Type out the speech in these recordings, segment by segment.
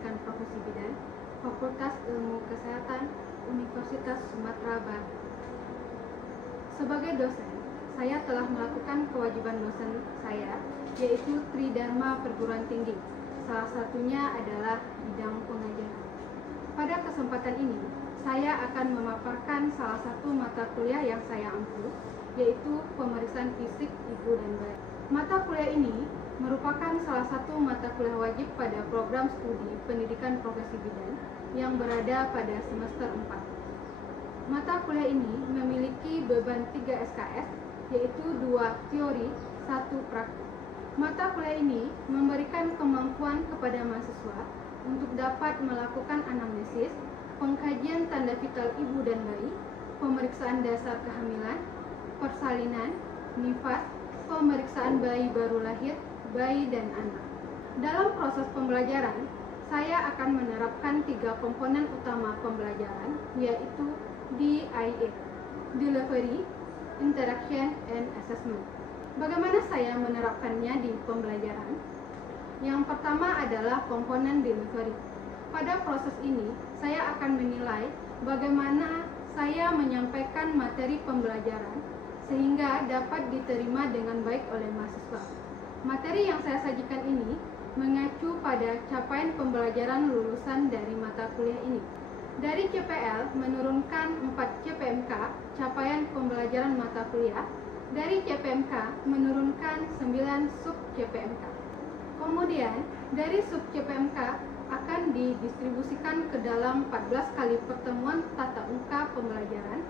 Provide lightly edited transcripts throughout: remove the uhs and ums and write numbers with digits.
Pendidikan Profesi Bidan, Fakultas Ilmu Kesehatan, Universitas Sumatera Barat. Sebagai dosen, saya telah melakukan kewajiban dosen saya, yaitu Tridharma Perguruan Tinggi. Salah satunya adalah bidang pengajaran. Pada kesempatan ini, saya akan memaparkan salah satu mata kuliah yang saya ampu, yaitu pemeriksaan fisik ibu dan bayi. Mata kuliah ini merupakan salah satu mata kuliah wajib pada program studi pendidikan profesi bidan yang berada pada semester 4. Mata kuliah ini memiliki beban 3 SKS, yaitu 2 teori, 1 praktik. Mata kuliah ini memberikan kemampuan kepada mahasiswa untuk dapat melakukan anamnesis, pengkajian tanda vital ibu dan bayi, pemeriksaan dasar kehamilan, persalinan, nifas, pemeriksaan bayi baru lahir, bayi dan anak. Dalam proses pembelajaran, saya akan menerapkan 3 komponen utama pembelajaran, yaitu DIA, Delivery, Interaction, and Assessment. Bagaimana saya menerapkannya di pembelajaran? Yang pertama adalah komponen delivery. Pada proses ini, saya akan menilai bagaimana saya menyampaikan materi pembelajaran sehingga dapat diterima dengan baik oleh mahasiswa. Materi yang saya sajikan ini mengacu pada capaian pembelajaran lulusan dari mata kuliah ini. Dari CPL menurunkan 4 CPMK, capaian pembelajaran mata kuliah. Dari CPMK menurunkan 9 sub CPMK. Kemudian, dari sub CPMK akan didistribusikan ke dalam 14 kali pertemuan tatap muka pembelajaran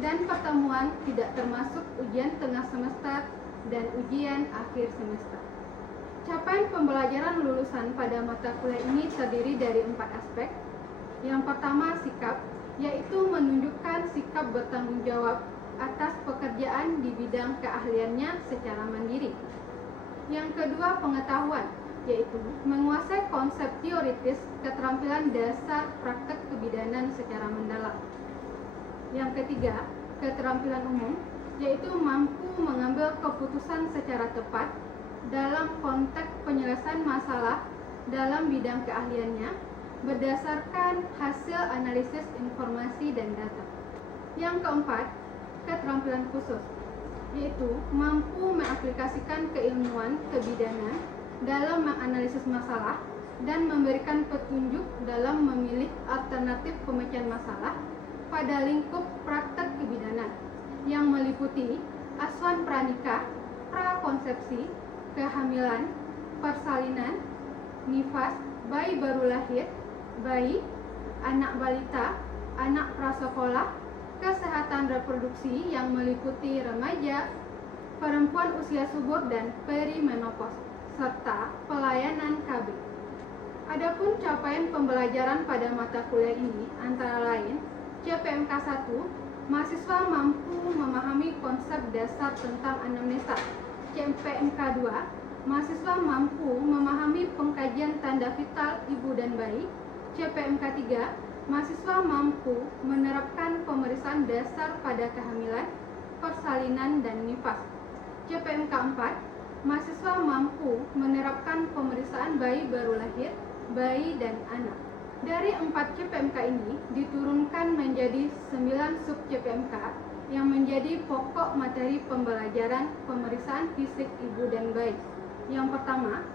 dan pertemuan tidak termasuk ujian tengah semester dan ujian akhir semester. Capaian pembelajaran lulusan pada mata kuliah ini terdiri dari 4 aspek. Yang pertama, sikap, yaitu menunjukkan sikap bertanggung jawab atas pekerjaan di bidang keahliannya secara mandiri. Yang kedua, pengetahuan, yaitu menguasai konsep teoritis, keterampilan dasar praktek kebidanan secara mendalam. Yang ketiga, keterampilan umum, yaitu mampu mengambil keputusan secara tepat dalam konteks penyelesaian masalah dalam bidang keahliannya berdasarkan hasil analisis informasi dan data. Yang keempat, keterampilan khusus, yaitu mampu mengaplikasikan keilmuan kebidanan dalam menganalisis masalah dan memberikan petunjuk dalam memilih alternatif pemecahan masalah pada lingkup praktek kebidanan yang meliputi asuhan pranikah, prakonsepsi, kehamilan, persalinan, nifas, bayi baru lahir, bayi, anak balita, anak prasekolah, kesehatan reproduksi yang meliputi remaja, perempuan usia subur dan perimenopause, serta pelayanan KB. Adapun capaian pembelajaran pada mata kuliah ini antara lain CPMK 1, mahasiswa mampu memahami konsep dasar tentang anamnesa. CPMK 2, mahasiswa mampu memahami pengkajian tanda vital ibu dan bayi. CPMK 3, mahasiswa mampu menerapkan pemeriksaan dasar pada kehamilan, persalinan, dan nifas. CPMK 4, mahasiswa mampu menerapkan pemeriksaan bayi baru lahir, bayi, dan anak. Dari 4 CPMK ini diturunkan menjadi 9 sub CPMK yang menjadi pokok materi pembelajaran pemeriksaan fisik ibu dan bayi. Yang pertama,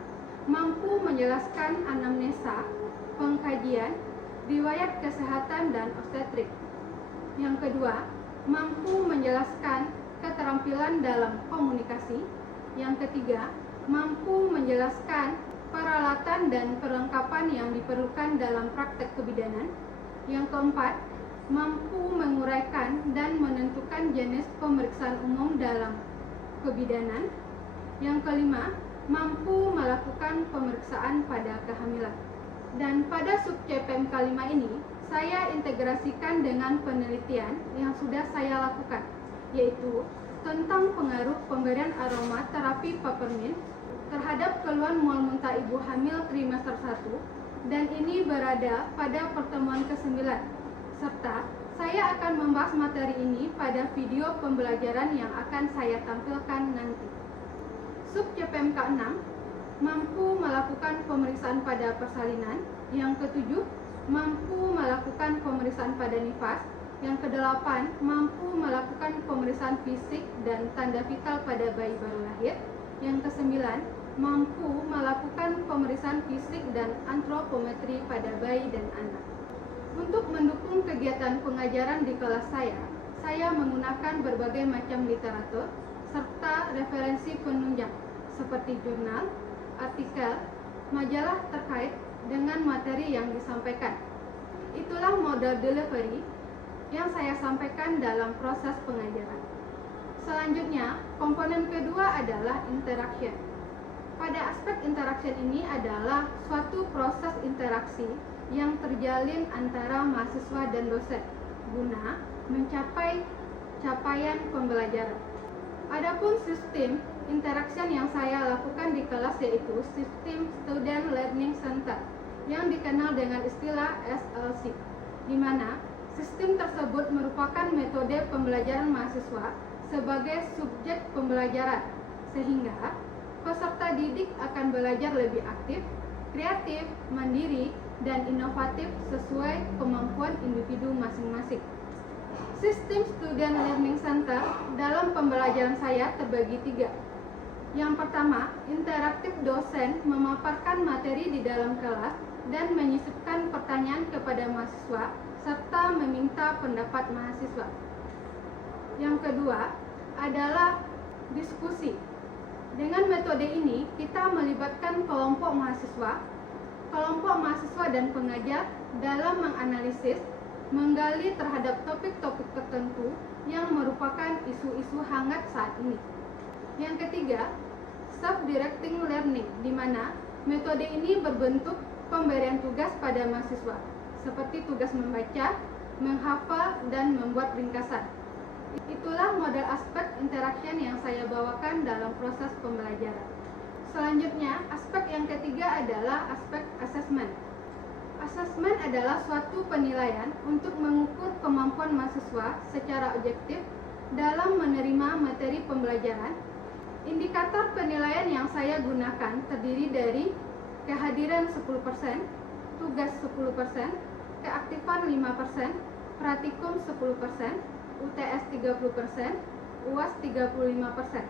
mampu menjelaskan anamnesa, pengkajian, riwayat kesehatan dan obstetrik. Yang kedua, mampu menjelaskan keterampilan dalam komunikasi. Yang ketiga, mampu menjelaskan peralatan dan perlengkapan yang diperlukan dalam praktek kebidanan. Yang keempat, mampu menguraikan dan menentukan jenis pemeriksaan umum dalam kebidanan. Yang kelima, mampu melakukan pemeriksaan pada kehamilan. Dan pada sub CPMK 5 ini, saya integrasikan dengan penelitian yang sudah saya lakukan, yaitu tentang pengaruh pemberian aroma terapi peppermint terhadap keluhan mual muntah ibu hamil trimester 1, dan ini berada pada pertemuan ke-9, serta saya akan membahas materi ini pada video pembelajaran yang akan saya tampilkan nanti. Sub CPMK 6, mampu melakukan pemeriksaan pada persalinan. Yang ketujuh, mampu melakukan pemeriksaan pada nifas. Yang kedelapan, mampu melakukan pemeriksaan fisik dan tanda vital pada bayi baru lahir. Yang kesembilan, mampu melakukan pemeriksaan fisik dan antropometri pada bayi dan anak. Untuk mendukung kegiatan pengajaran di kelas saya menggunakan berbagai macam literatur serta referensi penunjang seperti jurnal, artikel, majalah terkait dengan materi yang disampaikan. Itulah model delivery yang saya sampaikan dalam proses pengajaran. Selanjutnya, komponen kedua adalah interaction. Pada aspek interaction ini adalah suatu proses interaksi yang terjalin antara mahasiswa dan dosen guna mencapai capaian pembelajaran. Adapun sistem interaction yang saya lakukan di kelas yaitu sistem Student Learning Center yang dikenal dengan istilah SLC, di mana sistem tersebut merupakan metode pembelajaran mahasiswa sebagai subjek pembelajaran, sehingga peserta didik akan belajar lebih aktif, kreatif, mandiri, dan inovatif sesuai kemampuan individu masing-masing. Sistem Student Learning Center dalam pembelajaran saya terbagi 3. Yang pertama, interaktif dosen memaparkan materi di dalam kelas dan menyisipkan pertanyaan kepada mahasiswa serta meminta pendapat mahasiswa. Yang kedua adalah diskusi. Dengan metode ini, kita melibatkan kelompok mahasiswa dan pengajar dalam menganalisis, menggali terhadap topik-topik tertentu yang merupakan isu-isu hangat saat ini. Yang ketiga, self-directing learning, di mana metode ini berbentuk pemberian tugas pada mahasiswa, seperti tugas membaca, menghafal, dan membuat ringkasan. Itulah model aspek interaction yang saya bawakan dalam proses pembelajaran. Selanjutnya, aspek yang ketiga adalah aspek assessment. Asesmen adalah suatu penilaian untuk mengukur kemampuan mahasiswa secara objektif dalam menerima materi pembelajaran. Indikator penilaian yang saya gunakan terdiri dari kehadiran 10%, tugas 10%, keaktifan 5%, praktikum 10%, UTS 30%, UAS 35%.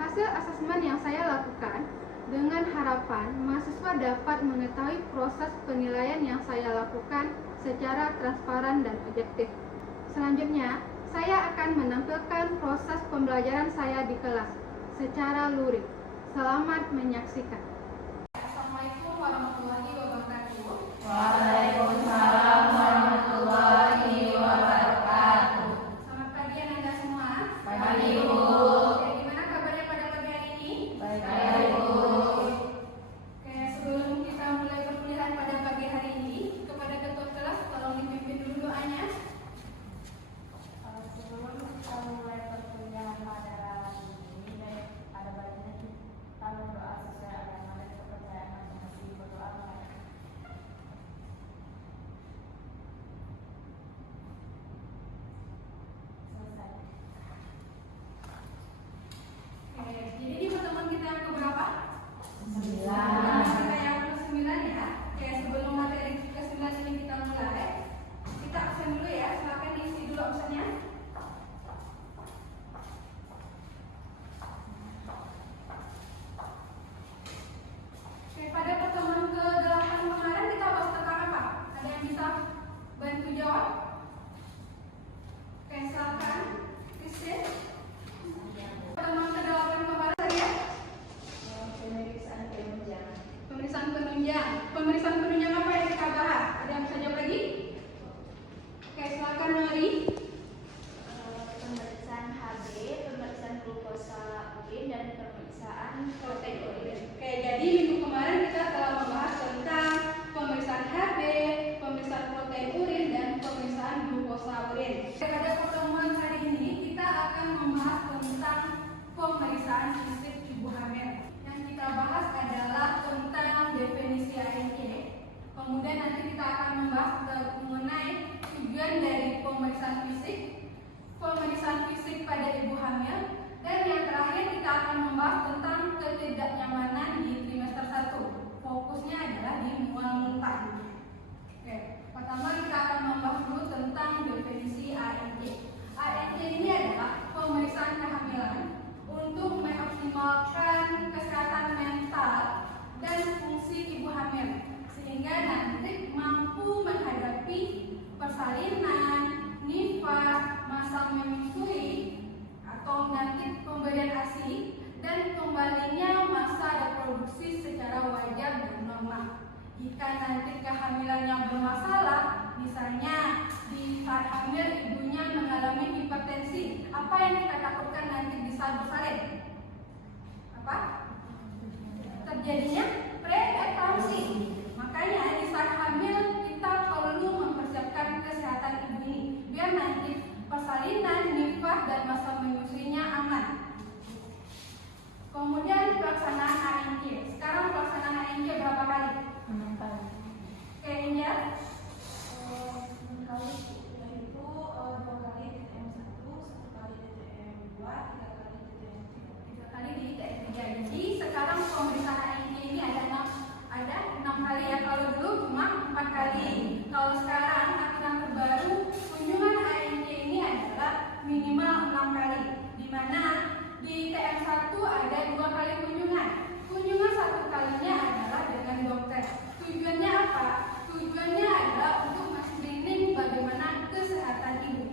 Hasil asesmen yang saya lakukan dengan harapan mahasiswa dapat mengetahui proses penilaian yang saya lakukan secara transparan dan objektif. Selanjutnya, saya akan menampilkan proses pembelajaran saya di kelas secara luring. Selamat menyaksikan. Assalamualaikum warahmatullahi wabarakatuh. Waalaikumsalam warahmatullahi wabarakatuh. Selamat pagi Anda semua. Pagi, Bu. Gimana kabarnya pada pagi hari ini? Baik, Bu. Oke, sebelum kita mulai perkuliahan pada pagi hari ini, kepada ketua kelas tolong dipimpin dulu doanya. Sebelum kita mulai perkuliahan pada hari ini, ada baiknya kita berdoa sesuai agama dan kepercayaan masing-masing. Berdoa mulai. Selesai. Oke, jadi di pertemuan kita yang keberapa? 9. Kita yang ke-9 ya. Oke, sebelum materi ke-9 ini kita mulai, kita absen dulu ya. Silakan diisi dulu absennya. Oke, pada pertemuan ke-8 kemarin kita bahas tentang apa? Ada yang bisa bantu jawab? Oke, silakan. Christine. Pertemuan ke-8 kemarin ya? Pemeriksaan penunjang. Pemeriksaan penunjang. Pemeriksaan penunjang apa yang kita bahas? Ada yang bisa jawab lagi? Oke, silakan Nori. Pemeriksaan HB, pemeriksaan glukosa urin, dan pemeriksaan Protein urin. Oke, jadi minggu kemarin kita telah membahas tentang pemeriksaan HB, pemeriksaan protein urin, dan pemeriksaan glukosa urin. Pada pertemuan hari ini kita akan membahas tentang pemeriksaan fisik ibu hamil. Yang kita bahas adalah tentang definisi ANG. Kemudian nanti kita akan membahas mengenai tujuan dari pemeriksaan fisik pada ibu hamil, dan yang terakhir kita akan membahas tentang ketidaknyamanan di trimester fokusnya adalah di mual muntah. Oke, pertama kita akan membahas dulu tentang definisi ANJ. ANJ ini adalah pemeriksaan kehamilan untuk mengoptimalkan kesehatan mental dan fungsi ibu hamil sehingga nanti mampu menghadapi persalinan, nifas, masa menyusui atau nanti pemberian ASI dan kembalinya masa reproduksi secara wajar dan normal. Jika nanti kehamilannya bermasalah, misalnya di saat hamil ibunya mengalami hipertensi, apa yang kita takutkan nanti di saat bersalin? Apa? Terjadinya preeklamsi. Makanya di saat hamil kita perlu mempersiapkan kesehatan ibu ini biar nanti persalinan, nifas dan masa menyusuinya aman. Kemudian pelaksanaan ANJ. Sekarang pelaksanaan ANJ berapa kali? 6 kali. Oke, Inja. 6 kali, yaitu 2 kali DTM1, 1 kali DTM2, 3 kali DTM3. 3 kali di TM3. Jadi sekarang pemeriksaan ANJ ini ada 6 kali ya. Kalau dulu cuma 4 kali. Kalau sekarang aturan terbaru kunjungan ANJ ini adalah minimal 6 kali. Di mana di TM1 ada 2 kali kunjungan. Kunjungan 1 kalinya adalah dengan dokter. Tujuannya apa? Tujuannya adalah untuk men-screening bagaimana kesehatan ibu.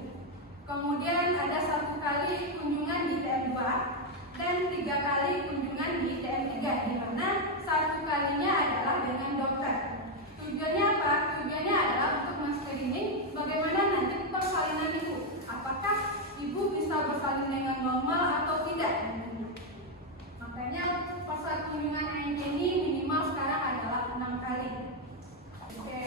Kemudian ada 1 kali kunjungan di TM2 dan 3 kali kunjungan di TM3, di mana 1 kalinya adalah dengan dokter. Tujuannya apa? Tujuannya adalah untuk men-screening bagaimana nanti persalinan ibu. Apakah ibu bisa bersalin dengan normal atau tidak? Makanya pas kunjungan ANJ ini minimal sekarang adalah 6 kali. Oke.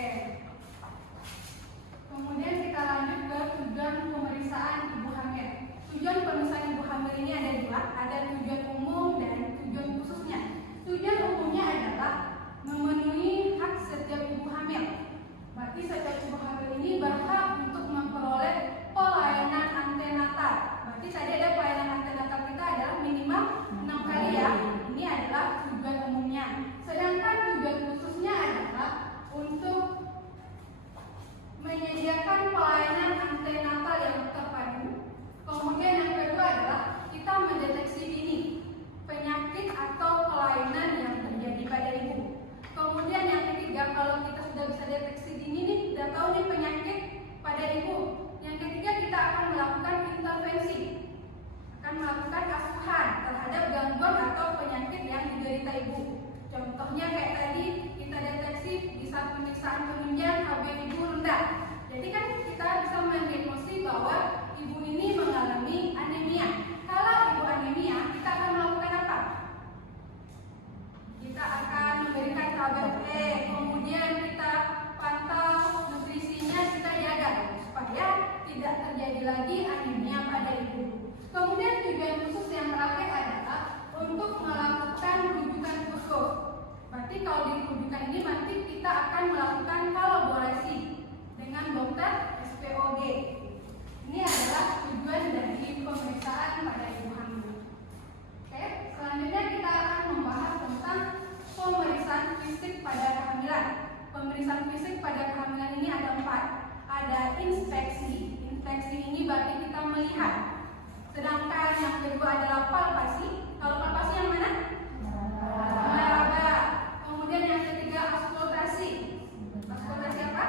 Kemudian kita lanjut ke tujuan pemeriksaan ibu hamil. Tujuan pemeriksaan ibu hamil ini ada 2, ada tujuan umum dan tujuan khususnya. Tujuan umumnya adalah memenuhi hak setiap ibu hamil. Berarti setiap ibu hamil ini berhak untuk memperoleh pelayanan antenatal. Berarti tadi ada pelayanan antenatal kita adalah minimal 6 kali ya. Ini adalah tujuan umumnya. Sedangkan tujuan khususnya adalah untuk menyediakan pelayanan antenatal yang terpadu. Kemudian yang kedua adalah kita mendeteksi dini penyakit atau kelainan yang terjadi pada ibu. Kemudian yang ketiga, kalau kita sudah bisa deteksi dini nih, sudah tahu nih penyakit pada ibu. Yang ketiga kita akan melakukan intervensi, akan melakukan asuhan terhadap gangguan atau penyakit yang diderita ibu. Contohnya kayak tadi kita deteksi di saat pemeriksaan penunjang HB ibu rendah. Jadi kan kita bisa mendiagnosis bahwa ibu ini mengalami anemia. Kalau ibu anemia, kita akan melakukan apa? Kita akan memberikan KBP, kemudian kita pantau nutrisinya, kita jaga supaya tidak terjadi lagi anemia pada ibu. Kemudian tujuan khusus yang terakhir adalah untuk melakukan rujukan khusus. Berarti kalau di rujukan ini nanti kita akan melakukan kolaborasi dengan dokter SPOG. Ini adalah tujuan dari pemeriksaan pada ibu hamil. Oke, selanjutnya kita akan membahas tentang pemeriksaan fisik pada kehamilan. Pemeriksaan fisik pada kehamilan ini ada 4. Ada inspeksi. Inspeksi ini berarti kita melihat. Sedangkan yang kedua adalah palpasi. Kalau palpasi yang mana? Meraba. Kemudian yang ketiga auskultasi. Auskultasi apa?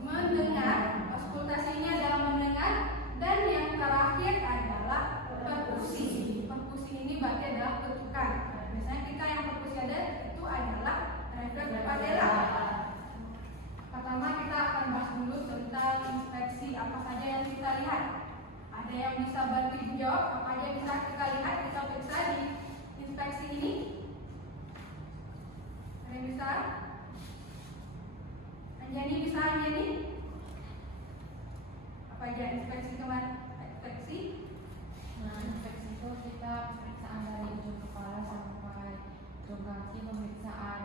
Mendengar. Auskultasi ini adalah mendengar. Dan yang terakhir adalah perkusi. Perkusi ini berarti adalah ketukan. Biasanya kita yang perkusi ada itu adalah refleks patella. Pertama kita akan bahas dulu tentang inspeksi, apa saja yang kita lihat. Ada yang bisa bantu jawab apa aja bisa kita lihat, kita periksa di inspeksi ini. Ada yang bisa? Anjani bisa Anjani? Apa aja inspeksi kemarin? Inspeksi? Nah, inspeksi itu kita pemeriksaan dari ujung kepala sampai ujung kaki. Pemeriksaan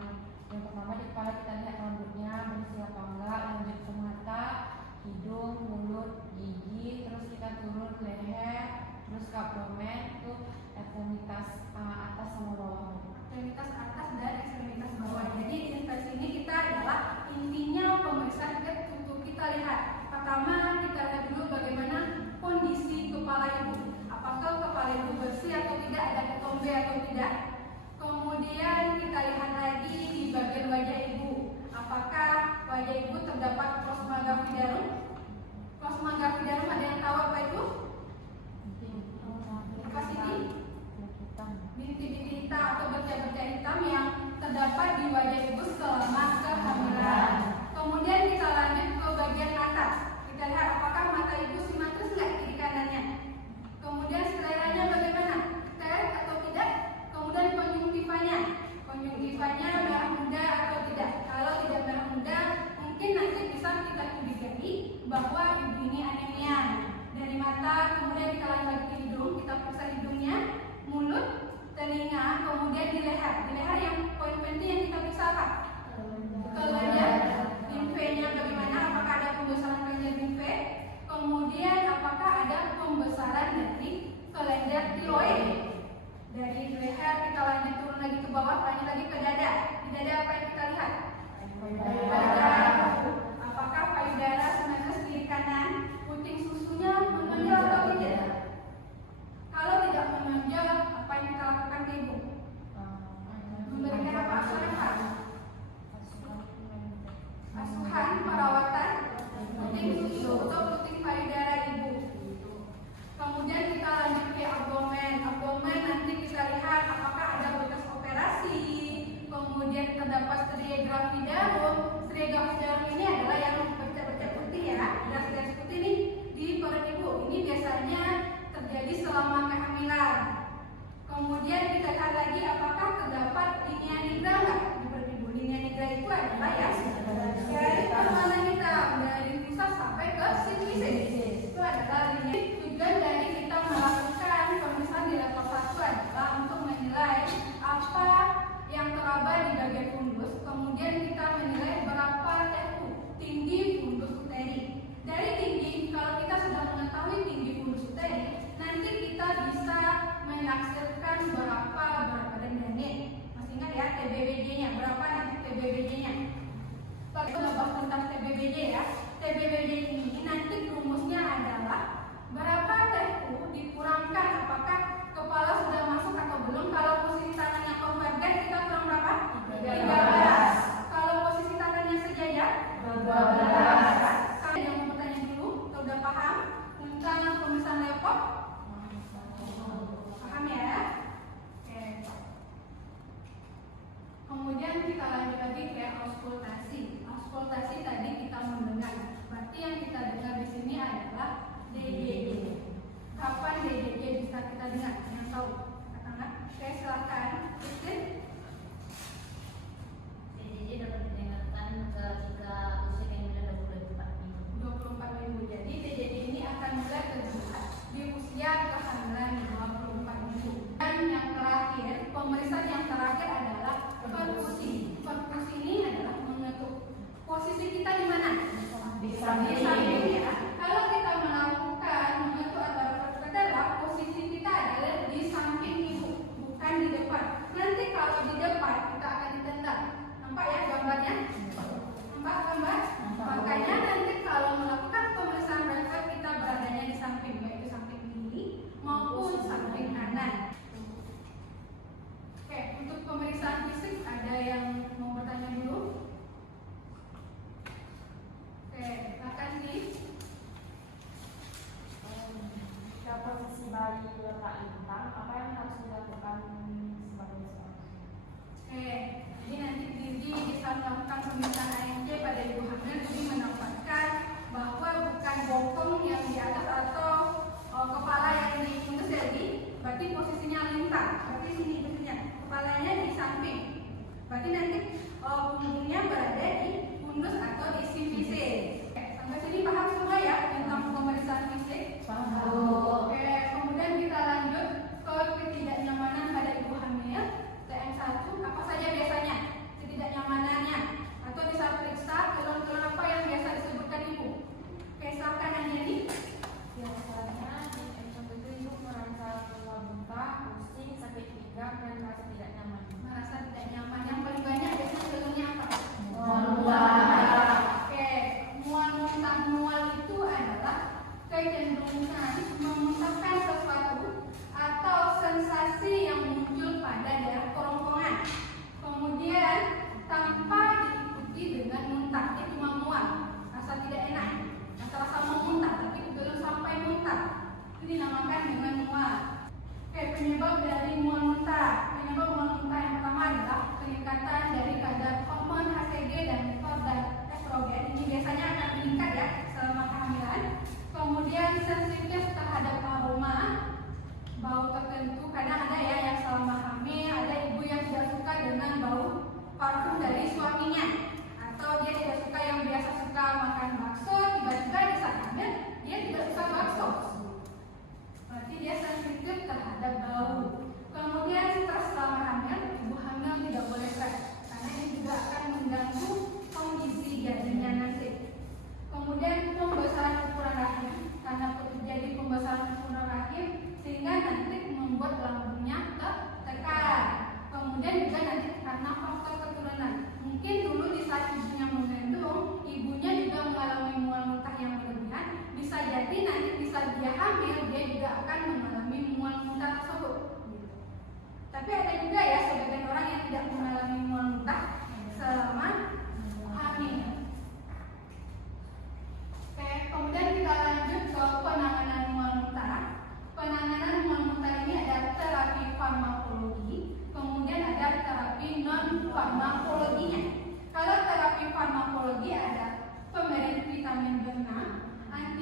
yang pertama di kepala kita lihat rambutnya bersih apa enggak, lanjut ke mata, hidung, mulut, gigi, terus kita turun leher, terus ke abdomen, itu ekstremitas atas sama bawah. Ekstremitas atas dan ekstremitas bahwa ibu ini anemia. Dari mata, kemudian kita lanjut ke hidung, kita periksa hidungnya, mulut, telinga, kemudian di leher. Di leher yang poin penting yang kita periksa apa? Kelenjar limfenya bagaimana? Apakah ada pembesaran kelenjar limfe? Kemudian apakah ada pembesaran dari kelenjar tiroid? Dari leher kita lanjut turun lagi ke bawah, lanjut lagi ke dada. Di dada apa yang kita lihat? Payudara. Apakah payudara 19 kiri kanan? Puting susunya menonjol atau tidak? Kalau tidak menonjol, apa yang kita lakukan ke ibu? Memberikan apa asuhan apa? Asuhan perawatan puting susu atau puting payudara ibu. Kemudian kita lanjut ke abdomen. Abdomen nanti kita lihat apakah ada bekas operasi. Kemudian terdapat stratigrafi darum. Stratigrafi darum ini adalah yang bercak-bercak putih ya, garis-garis putih nih di perut ibu. Ini biasanya terjadi selama kehamilan. Kemudian kita lihat lagi apakah terdapat linea nigra enggak di perut ibu. Linea nigra itu adalah ya garis pertemanan kita dari pusat sampai ke sifisis. Itu adalah linea. Tujuan dari kita melakukan pemeriksaan di level 1 adalah untuk menilai apa yang teraba di bagian fundus. Kemudian kita menilai berapa TU, tinggi fundus uteri. Dari tinggi, kalau kita sudah mengetahui tinggi fundus uteri, nanti kita bisa menaksirkan berapa berat badan janin. Masih ingat ya TBBJ-nya, berapa nanti TBBJ-nya? Kita bahas tentang TBBJ ya. TBBJ ini nanti rumusnya adalah berapa TU dikurangkan apakah kepala sudah masuk atau belum. Kalau posisi tangannya konvergen kita kurang berapa? 13. Kalau posisi tangannya sejajar 12. Kalian yang mau bertanya dulu, sudah paham tentang pemeriksaan lepok? Paham ya? Oke. Kemudian kita lanjut lagi ke auskultasi. Auskultasi tadi kita mendengar. Berarti yang kita dengar di sini adalah DJJ. Kapan DJJ bisa kita dengar? Yang tahu? Katakan. Oke, silakan. DJJ dapat didengarkan ketika usia kehamilan 24 minggu. 24 minggu. Jadi DJJ ini akan mulai terlihat di usia kehamilan 24 minggu. Dan yang terakhir, pemeriksaan yang terakhir adalah perkusi. Perkusi ini adalah mengetuk posisi kita di mana? Di samping ya. Kalau kita melakukan mengetuk atau perkusi adalah posisi kita adalah di samping ibu, bukan di depan. Nanti kalau di depan kita akan ditendang. Nampak ya gambarnya? Nampak gambar? Makanya nanti kalau melakukan pemeriksaan rektal kita beradanya di samping, baik itu samping kiri maupun samping kanan. Oke, untuk pemeriksaan fisik ada yang mau bertanya dulu? Oke, silakan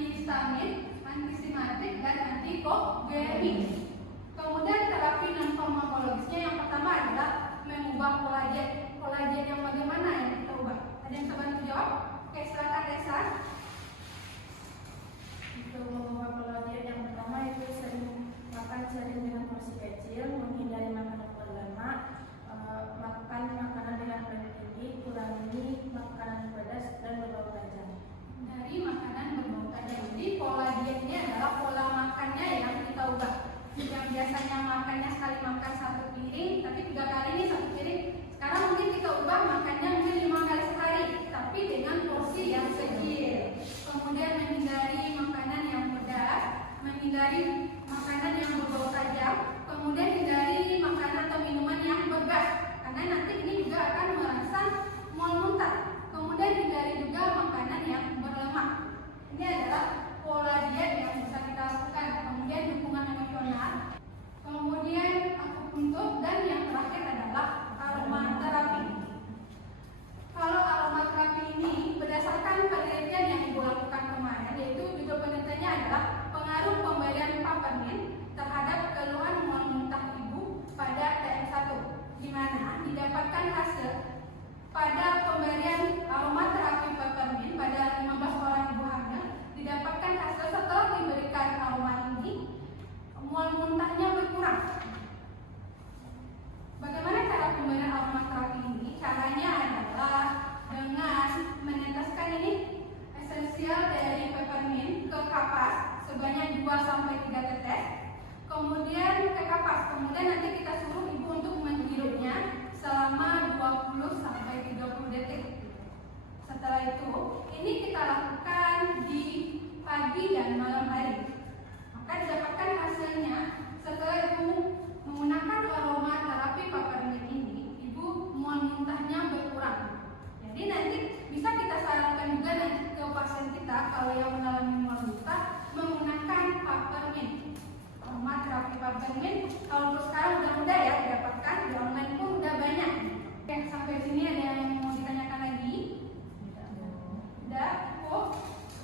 antihistamin, antisimatik, dan antikogemik. Kemudian terapi non farmakologisnya yang pertama adalah mengubah kolagen. Kolagen yang bagaimana yang kita ubah? Ada yang bisa bantu jawab? Oke, silakan Desa. Untuk mengubah kolagen yang pertama itu makan sering dengan porsi kecil, menghindari makanan berlemak, makan makanan dengan berat tinggi, kurangi makanan pedas dan berbau tajam. Dari makanan berbau tajam. Jadi kolagennya adalah pola makannya yang kita ubah. Yang biasanya makannya sekali makan 1 piring, tapi 3 kali ini 1 piring. Sekarang mungkin kita ubah makannya mungkin 5 kali sehari, tapi dengan porsi yang kecil. Kemudian menghindari makanan yang pedas, menghindari makanan yang berbau tajam, kemudian hindari makanan atau minuman yang bergas, karena nanti ini juga akan merangsang mual muntah. Kemudian hindari juga makanan yang berlemak. Ini adalah pola diet yang bisa kita lakukan. Kemudian dukungan emosional, kemudian akupuntur, dan yang terakhir adalah aromaterapi. Kalau aromaterapi ini berdasarkan penelitian yang Ibu lakukan kemarin, yaitu juga penelitiannya adalah pengaruh pemberian peppermint terhadap keluhan mual muntah Ibu pada TM1, di mana didapatkan hasil pada pemberian aromaterapi peppermint pada 15 orang ibu hamil, didapatkan hasil setelah diberikan aroma ini, mual muntahnya berkurang. Bagaimana cara pemberian aromaterapi ini? Caranya adalah dengan meneteskan ini esensial dari peppermint ke kapas sebanyak 2-3 tetes, kemudian ke kapas. Kemudian nanti kita suruh ibu untuk menghirupnya selama 20-30 detik. Setelah itu, ini kita lakukan di pagi dan malam hari. Maka didapatkan hasilnya setelah ibu menggunakan aroma terapi peppermint ini, ibu mual muntahnya berkurang. Jadi nanti bisa kita sarankan juga nanti ke pasien kita kalau yang mengalami mual muntah menggunakan peppermint. Aroma terapi peppermint kalau untuk sekarang udah mudah ya didapatkan, di online pun udah banyak. Oke, sampai sini ada yang mau ditanyakan lagi? Udah? Oh,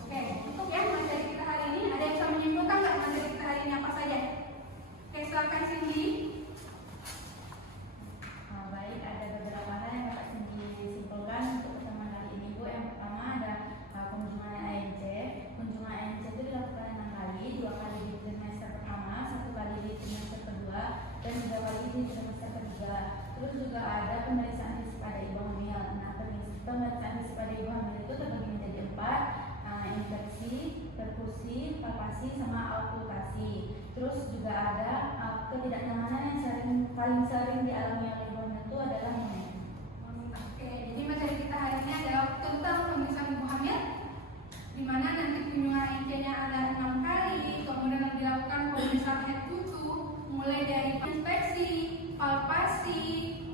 oke, cukup ya materi kita hari ini. Ada yang bisa menyimpulkan nggak materi kita hari ini apa saja? Oke, silakan Cindy. Baik, ada beberapa hal yang dapat disimpulkan untuk pertemuan hari ini, Bu. Yang pertama ada kunjungan ANC. Kunjungan ANC itu dilakukan 6 kali, 2 kali di trimester pertama, 1 kali di trimester kedua, dan 3 kali di trimester ketiga. Terus juga ada pemeriksaan fisik pada ibu hamil. Nah, pemeriksaan fisik pada ibu hamil itu terbagi menjadi 4, infeksi, perkusi, palpasi, sama auskultasi. Terus juga ada ketidaknyamanan yang paling sering dialami oleh ibu hamil itu adalah nenek. Oke, jadi materi kita hari ini adalah tentang pemeriksaan ibu hamil, di mana nanti kunjungan ANC-nya ada 6 kali, kemudian dilakukan pemeriksaan head to toe, mulai dari inspeksi, palpasi,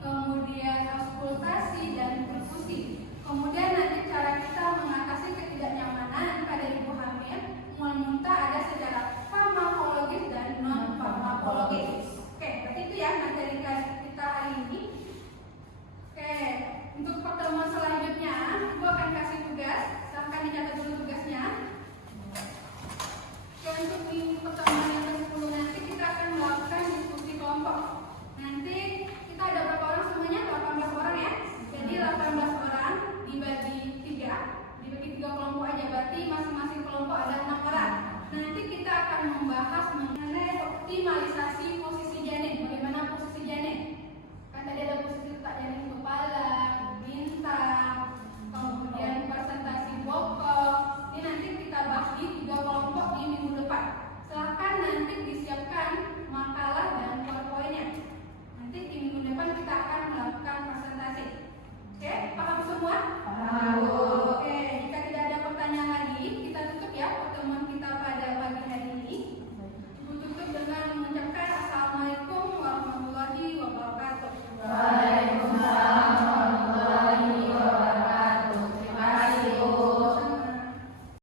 kemudian auskultasi, dan perkusi. Kemudian nanti cara kita mengatasi ketidaknyamanan pada ibu hamil, mual muntah ada secara farmakologis dan non farmakologis. Oke, berarti itu ya materi kita hari ini. Oke, untuk pertemuan selanjutnya, Ibu akan kasih tugas. Silahkan dicatat dulu tugasnya. Oke, untuk di pertemuan yang ke-10 nanti kita akan melakukan diskusi kelompok. Nanti kita ada berapa orang semuanya? 18 orang ya. Jadi 18 orang dibagi 3 kelompok aja. Berarti masing-masing kelompok ada 6 orang. Nanti kita akan membahas mengenai optimalisasi